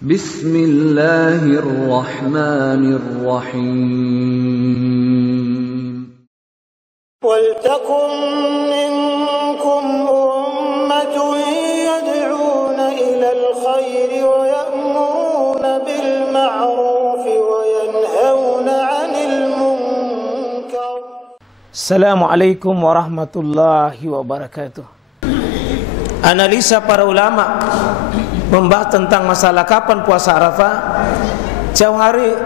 Bismillahirrahmanirrahim. وَلْتَكُنْ مِنْكُمْ أُمَّةٌ يَدْعُونَ إِلَى الْخَيْرِ وَيَأْمُرُونَ بِالْمَعْرُوفِ وَيَنْهَوْنَ عَنِ الْمُنْكَرِ. Assalamualaikum warahmatullahi wabarakatuh. Analisa para ulama membahas tentang masalah kapan puasa Arafah. Jauh hari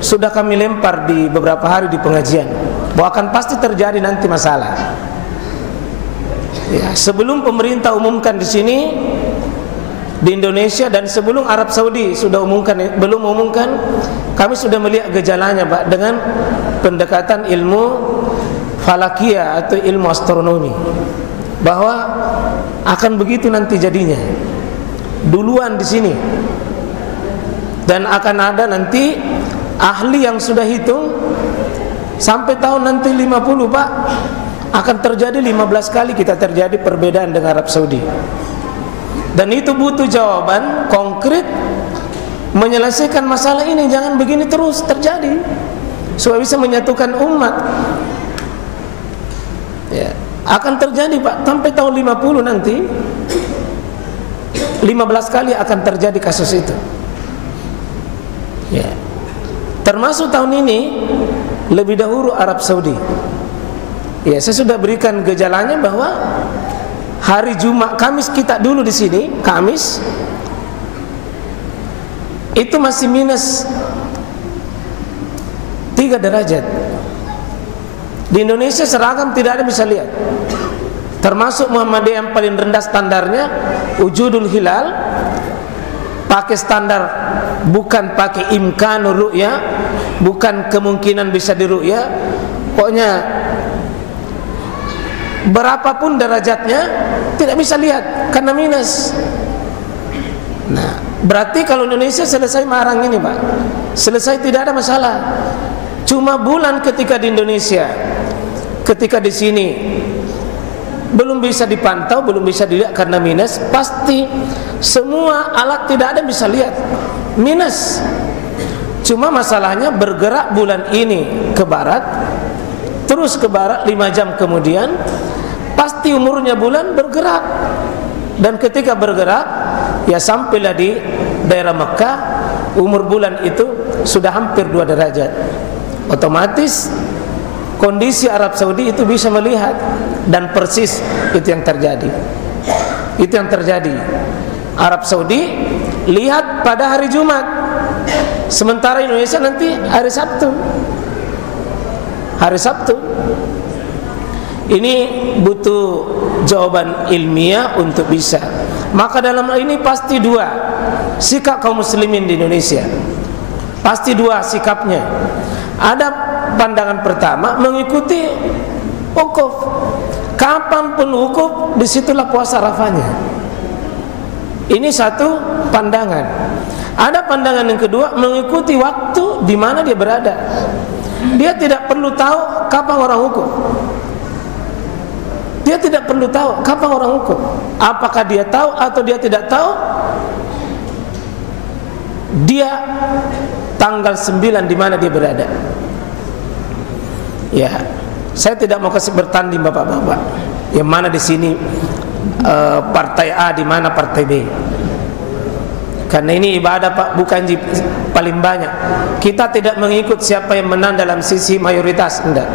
sudah kami lempar di beberapa hari di pengajian bahwa akan pasti terjadi nanti masalah. Ya, sebelum pemerintah umumkan di sini di Indonesia dan sebelum Arab Saudi sudah belum umumkan, kami sudah melihat gejalanya, Pak, dengan pendekatan ilmu falakia atau ilmu astronomi, bahwa akan begitu nanti jadinya. Duluan di sini. Dan akan ada nanti ahli yang sudah hitung sampai tahun nanti 50, Pak, akan terjadi 15 kali kita terjadi perbedaan dengan Arab Saudi. Dan itu butuh jawaban konkret menyelesaikan masalah ini. Jangan begini terus terjadi, supaya bisa menyatukan umat. Ya, akan terjadi, Pak, sampai tahun 50 nanti 15 kali akan terjadi kasus itu. Ya. Termasuk tahun ini lebih dahulu Arab Saudi. Ya, saya sudah berikan gejalanya bahwa hari Jumat, Kamis kita dulu di sini, Kamis itu masih minus 3 derajat. Di Indonesia seragam tidak ada bisa lihat. Termasuk Muhammadiyah yang paling rendah standarnya, wujudul hilal, pakai standar bukan pakai imkanul ru'ya, bukan kemungkinan bisa diru'ya. Pokoknya berapapun derajatnya tidak bisa lihat karena minus. Nah, berarti kalau Indonesia selesai marang ini, Pak, selesai, tidak ada masalah. Cuma bulan ketika di Indonesia, ketika di sini belum bisa dipantau, belum bisa dilihat karena minus, pasti semua alat tidak ada bisa lihat minus. Cuma masalahnya bergerak bulan ini ke barat, terus ke barat 5 jam kemudian, pasti umurnya bulan bergerak. Dan ketika bergerak, ya sampailah di daerah Mekah, umur bulan itu sudah hampir 2 derajat. Otomatis kondisi Arab Saudi itu bisa melihat, dan persis itu yang terjadi. Itu yang terjadi. Arab Saudi lihat pada hari Jumat, sementara Indonesia nanti hari Sabtu. Hari Sabtu. Ini butuh jawaban ilmiah untuk bisa. Maka dalam hal ini pasti 2 sikap kaum muslimin di Indonesia. Pasti 2 sikapnya. Ada pandangan pertama, mengikuti wukuf. Kapanpun wukuf, disitulah puasa Arafahnya. Ini satu pandangan. Ada pandangan yang kedua, mengikuti waktu di mana dia berada. Dia tidak perlu tahu kapan orang wukuf. Dia tidak perlu tahu kapan orang wukuf. Apakah dia tahu atau dia tidak tahu, dia tanggal 9 di mana dia berada. Ya, saya tidak mau kasih bertanding bapak-bapak. Yang mana di sini partai A, di mana partai B. Karena ini ibadah, Pak, bukan paling banyak. Kita tidak mengikut siapa yang menang dalam sisi mayoritas, enggak.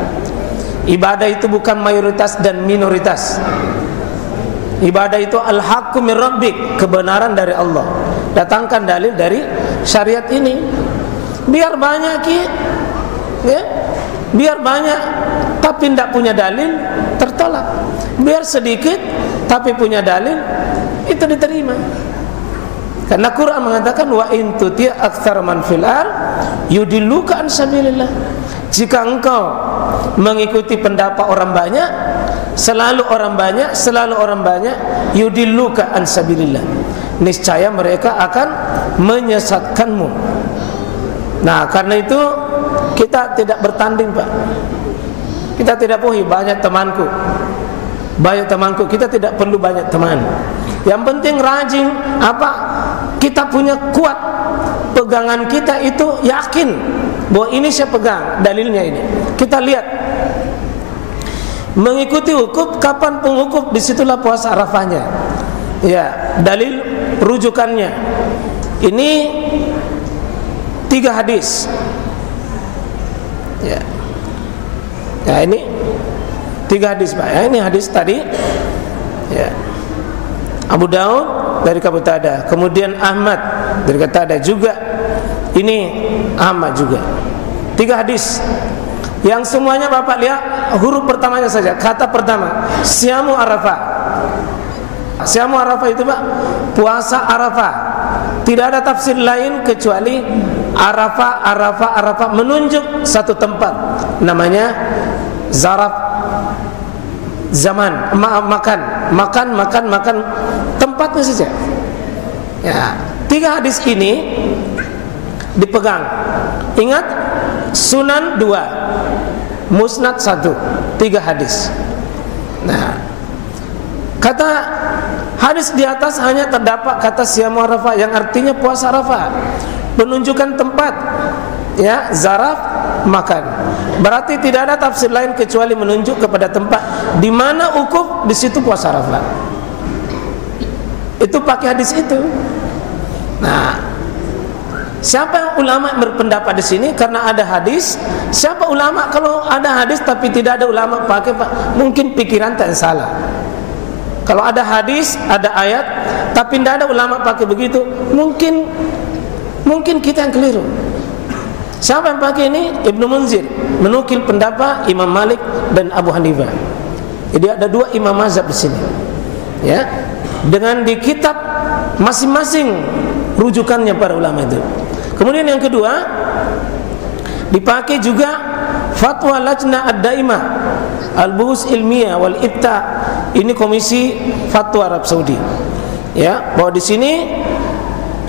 Ibadah itu bukan mayoritas dan minoritas. Ibadah itu al-haqqu min rabbik, kebenaran dari Allah. Datangkan dalil dari syariat ini. Biar banyak, ya, biar banyak tapi tidak punya dalil, tertolak. Biar sedikit tapi punya dalil, itu diterima. Karena Quran mengatakan wa in tuti' aktsara man fil ard yudilluka an sabilillah. Jika engkau mengikuti pendapat orang banyak, selalu orang banyak, yudilluka an sabilillah, niscaya mereka akan menyesatkanmu. Nah, karena itu kita tidak bertanding, Pak. Kita tidak perlu banyak temanku. Kita tidak perlu banyak teman. Yang penting rajin kita punya kuat, pegangan kita itu yakin bahwa ini saya pegang dalilnya ini. Kita lihat mengikuti wukuf, kapan pengwukuf, disitulah puasa Arafahnya. Ya, dalil rujukannya ini 3 hadis. Ya, ya ini 3 hadis Pak. Ya, ini hadis tadi. Ya, Abu Daud dari Qatadah, kemudian Ahmad dari Qatadah juga. Ini Ahmad juga. 3 hadis yang semuanya Bapak lihat huruf pertamanya saja. Kata pertama, Syamu Arafah. Syamu Arafah itu Pak, puasa Arafah. Tidak ada tafsir lain kecuali Arafah, Arafah, Arafah menunjuk satu tempat, namanya zaraf zaman, makan tempatnya saja. Ya, 3 hadis ini dipegang. Ingat, Sunan 2, Musnad 1, 3 hadis. Nah, kata hadis di atas hanya terdapat kata Syamu Arafah yang artinya puasa Arafah. Penunjukan tempat, ya, zaraf, makan. Berarti tidak ada tafsir lain kecuali menunjuk kepada tempat di mana wukuf, di situ puasa Arafah. Itu pakai hadis itu. Nah, siapa yang ulama berpendapat di sini karena ada hadis? Siapa ulama kalau ada hadis tapi tidak ada ulama pakai, Pak? Mungkin pikiran tak salah. Kalau ada hadis, ada ayat, tapi tidak ada ulama pakai begitu, mungkin kita yang keliru. Siapa yang pakai ini? Ibnu Munzir menukil pendapat Imam Malik dan Abu Hanifah. Jadi ada 2 imam mazhab di sini. Ya, dengan di kitab masing-masing rujukannya para ulama itu. Kemudian yang kedua, dipakai juga fatwa Lajnah Ad-Daimah Al-Buhus Ilmiah wal Ibta. Ini komisi fatwa Arab Saudi. Ya, bahwa di sini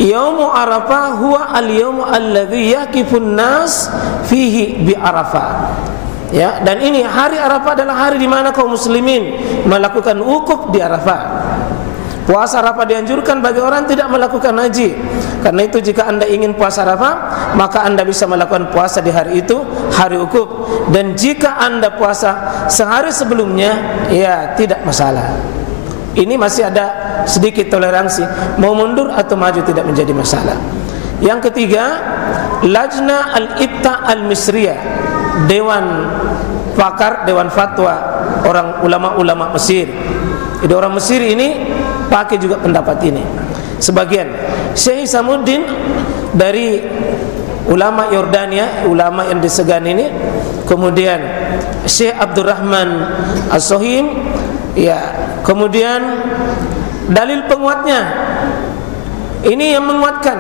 Yaumu Arafah huwa al-yaumu alladzi yaqifun nas fihi bi Arafah. Ya, dan ini hari Arafah adalah hari di mana kaum muslimin melakukan wukuf di Arafah. Puasa Arafah dianjurkan bagi orang tidak melakukan haji. Karena itu jika Anda ingin puasa Arafah, maka Anda bisa melakukan puasa di hari itu, hari wukuf. Dan jika Anda puasa sehari sebelumnya, ya tidak masalah. Ini masih ada sedikit toleransi, mau mundur atau maju tidak menjadi masalah. Yang ketiga, Lajnah Al-Ibta Al-Misriyah, dewan pakar, dewan fatwa orang ulama-ulama Mesir. Jadi orang Mesir ini pakai juga pendapat ini. Sebagian Syekh Isamuddin dari ulama Yordania, ulama yang disegan ini, kemudian Syekh Abdurrahman As-Sohim, ya, kemudian dalil penguatnya ini yang menguatkan.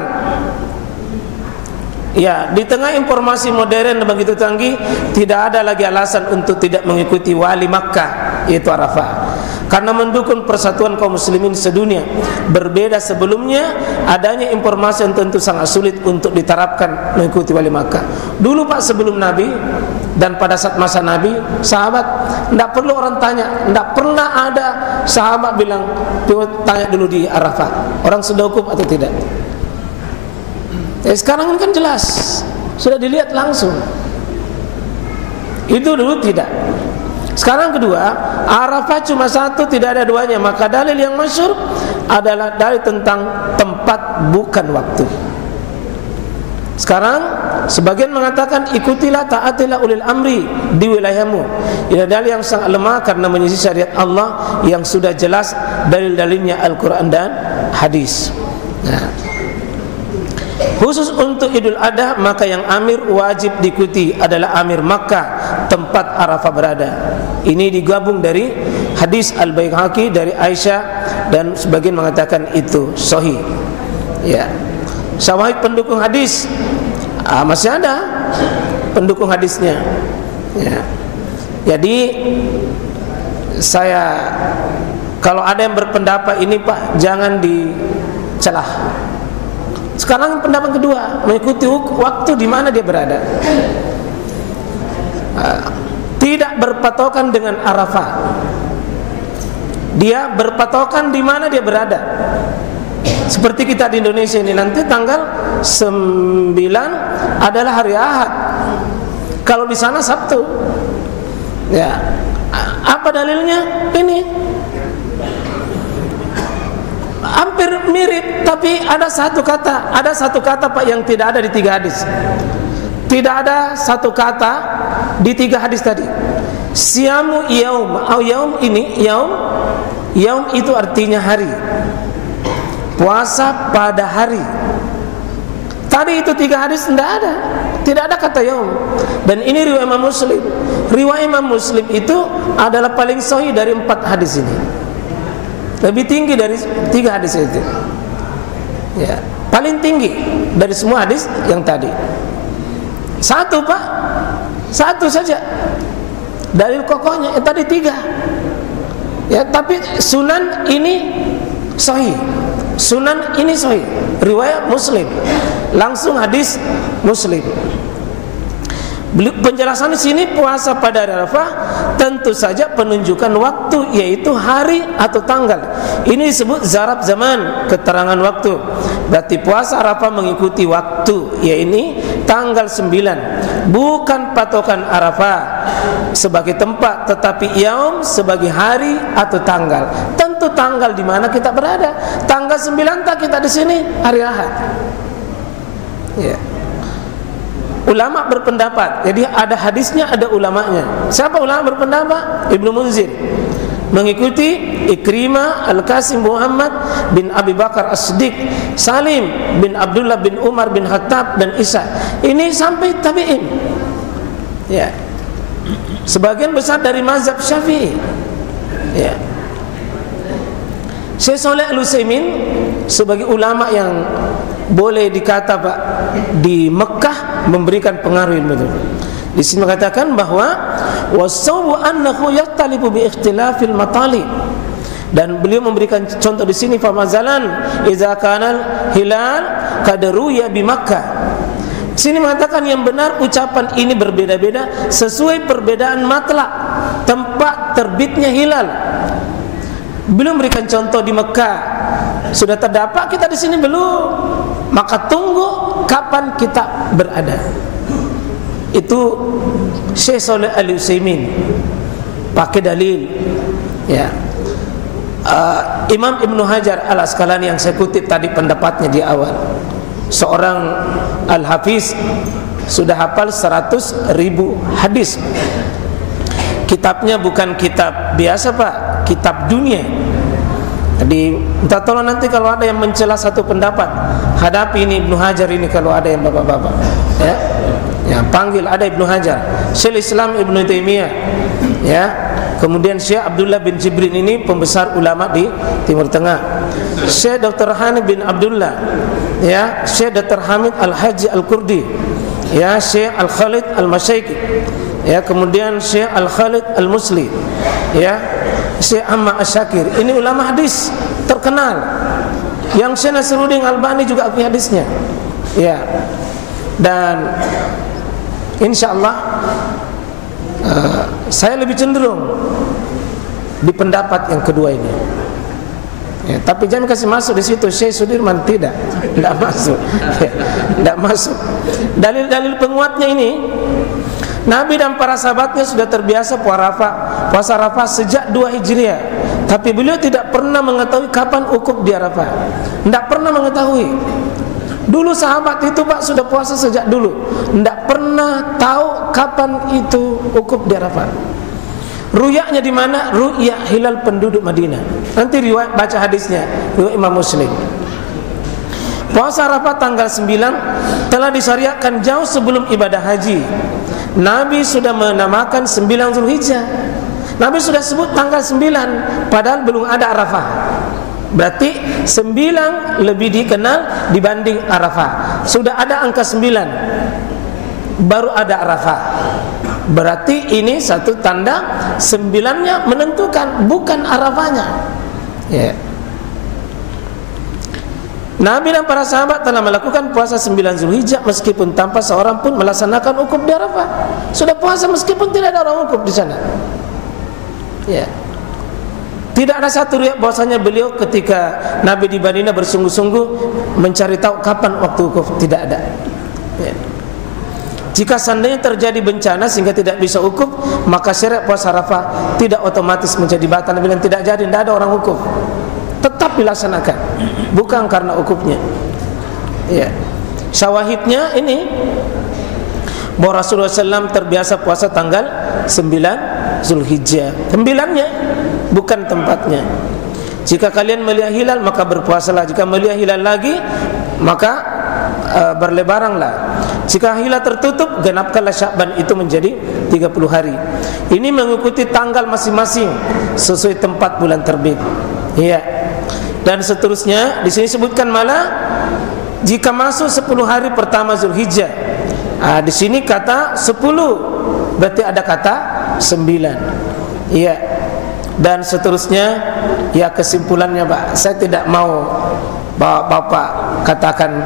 Ya, di tengah informasi modern yang begitu canggih, tidak ada lagi alasan untuk tidak mengikuti wali Makkah, yaitu Arafah, karena mendukung persatuan kaum muslimin sedunia. Berbeda sebelumnya, adanya informasi yang tentu sangat sulit untuk diterapkan mengikuti wali Makkah. Dulu Pak, sebelum Nabi dan pada saat masa Nabi, sahabat tidak perlu orang tanya, tidak pernah ada sahabat bilang tanya dulu di Arafah orang sudah wukuf atau tidak. Sekarang kan jelas, sudah dilihat langsung. Itu dulu tidak. Sekarang kedua, Arafah cuma satu, tidak ada duanya. Maka dalil yang masyhur adalah dalil tentang tempat bukan waktu. Sekarang sebagian mengatakan ikutilah, taatilah ulil amri di wilayahmu. Ini dalil yang sangat lemah karena menyisih syariat Allah yang sudah jelas dalil-dalilnya Al-Quran dan hadis. Nah, khusus untuk Idul Adha, maka yang amir wajib diikuti adalah amir Makkah, tempat Arafah berada. Ini digabung dari hadis Al-Baihaqi dari Aisyah, dan sebagian mengatakan itu sahih. Ya, syawahid pendukung hadis masih ada pendukung hadisnya. Ya, jadi saya kalau ada yang berpendapat ini Pak, jangan dicelah. Sekarang pendapat kedua, mengikuti waktu di mana dia berada. Tidak berpatokan dengan Arafah. Dia berpatokan di mana dia berada. Seperti kita di Indonesia ini, nanti tanggal 9 adalah hari Ahad. Kalau di sana Sabtu. Ya. Apa dalilnya? Ini hampir mirip, tapi ada satu kata Pak yang tidak ada di 3 hadis. Tidak ada satu kata di 3 hadis tadi. Siyamu yaum, yaum ini yaum itu artinya hari. Puasa pada hari. Tadi itu 3 hadis tidak ada kata yaum. Dan ini riwayat Imam Muslim. Riwayat Imam Muslim itu adalah paling sahih dari 4 hadis ini. Lebih tinggi dari 3 hadis itu. Ya, paling tinggi dari semua hadis yang tadi. Satu Pak, satu saja. Dalil kokohnya tadi 3. Ya, tapi sunan ini sahih. Sunan ini sahih. Riwayat Muslim. Langsung hadis Muslim. Penjelasan di sini puasa pada hari Arafah tentu saja penunjukan waktu, yaitu hari atau tanggal. Ini disebut zarab zaman, keterangan waktu. Berarti puasa Arafah mengikuti waktu, yaitu tanggal 9. Bukan patokan Arafah sebagai tempat, tetapi yaum sebagai hari atau tanggal. Tentu tanggal di mana kita berada. Tanggal 9 tak kita di sini hari Ahad. Ya. Ulama berpendapat, jadi ada hadisnya, ada ulamanya. Siapa ulama berpendapat? Ibnu Munzir mengikuti Ikrimah, Al-Qasim Muhammad bin Abi Bakar As-Siddiq, Salim bin Abdullah bin Umar bin Khattab dan Isa. Ini sampai tabi'in. Ya. Sebagian besar dari mazhab Syafi'i. Ya. Syekh Shalih Al-Utsaimin sebagai ulama yang boleh dikata Pak di Mekah memberikan pengaruh ilmu itu. Di sini mengatakan bahwa wasawwu annahu yattalibu bi ikhtilafil matali. Dan beliau memberikan contoh di sini, famazalan idza kana hilal qad ruya bi Makkah. Sini mengatakan yang benar ucapan ini berbeda-beda sesuai perbedaan matlak tempat terbitnya hilal. Beliau memberikan contoh di Mekah sudah terdapat, kita di sini belum. Maka tunggu kapan kita berada. Itu Syekh Shalih Al-Utsaimin pakai dalil. Ya. Imam Ibnu Hajar Al-Asqalani yang saya kutip tadi pendapatnya di awal, seorang al-hafiz, sudah hafal 100.000 hadis. Kitabnya bukan kitab biasa Pak, kitab dunia. Jadi minta tolong nanti kalau ada yang mencela satu pendapat, hadapi ini Ibnu Hajar ini kalau ada yang bapak-bapak. Ya. Ya, panggil, ada Ibnu Hajar, Syekh Islam Ibnu Taimiyah. Ya. Kemudian Syekh Abdullah bin Jibrin ini pembesar ulama di Timur Tengah. Syekh Dr. Hanif bin Abdullah. Ya, Syekh Dr. Hamid Al-Haji Al-Kurdi. Ya, Syekh Al-Khalid Al-Masyaikh. Ya, kemudian Syekh Al-Khalid Al-Musli. Ya, Syekh Ahmad Asyakir. Ini ulama hadis terkenal. Yang Syekh Nasiruddin Albani juga akui hadisnya. Ya. Dan insyaallah saya lebih cenderung di pendapat yang kedua ini. Ya, tapi jangan kasih masuk di situ Syekh Sudirman, tidak masuk. Ya, tidak masuk. Dalil-dalil penguatnya ini, Nabi dan para sahabatnya sudah terbiasa puasa Arafah sejak 2 Hijriah. Tapi beliau tidak pernah mengetahui kapan ukuf di Arafah. Tidak pernah mengetahui. Dulu sahabat itu Pak sudah puasa sejak dulu, tidak pernah tahu kapan itu ukuf di Arafah. Ruyaknya di mana? Ru'ya hilal penduduk Madinah. Nanti riwayat baca hadisnya, riwayat Imam Muslim. Puasa Arafah tanggal 9 telah disyariatkan jauh sebelum ibadah haji. Nabi sudah menamakan 9 Zulhijjah. Nabi sudah sebut tanggal 9 padahal belum ada Arafah. Berarti 9 lebih dikenal dibanding Arafah. Sudah ada angka 9 baru ada Arafah. Berarti ini satu tanda 9-nya menentukan, bukan Arafahnya. Ya. Nabi dan para sahabat telah melakukan puasa 9 Zulhijjah meskipun tanpa seorang pun melaksanakan ukuf di Arafah. Sudah puasa meskipun tidak ada orang ukuf di sana. Ya. Tidak ada satu riwayat bahwasanya beliau ketika Nabi di Madinah bersungguh-sungguh mencari tahu kapan waktu wukuf, tidak ada. Ya. Jika seandainya terjadi bencana sehingga tidak bisa wukuf, maka syariat puasa Arafah tidak otomatis menjadi batal. Bila tidak jadi, tidak ada orang wukuf, tetap dilaksanakan, bukan karena wukufnya. Ya. Syawahidnya ini bahwa Rasulullah SAW terbiasa puasa tanggal 9 Zulhijjah. 9-nya, bukan tempatnya. Jika kalian melihat hilal maka berpuasalah. Jika melihat hilal lagi maka berlebaranglah. Jika hilal tertutup, genapkanlah Sya'ban, itu menjadi 30 hari. Ini mengikuti tanggal masing-masing sesuai tempat bulan terbit. Iya. Dan seterusnya di sini sebutkan malah jika masuk 10 hari pertama Zulhijjah. Di sini kata 10, berarti ada kata 9. Iya. Dan seterusnya, ya kesimpulannya Pak, saya tidak mau Bapak katakan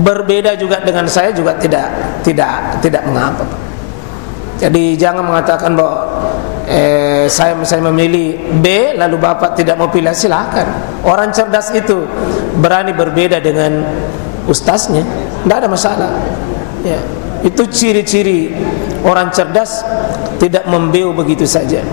berbeda juga dengan saya, juga tidak mengapa Pak. Jadi jangan mengatakan bahwa saya misalnya memilih B lalu Bapak tidak mau pilih, silakan. Orang cerdas itu berani berbeda dengan ustaznya, tidak ada masalah. Ya, itu ciri-ciri orang cerdas, tidak membeu begitu saja.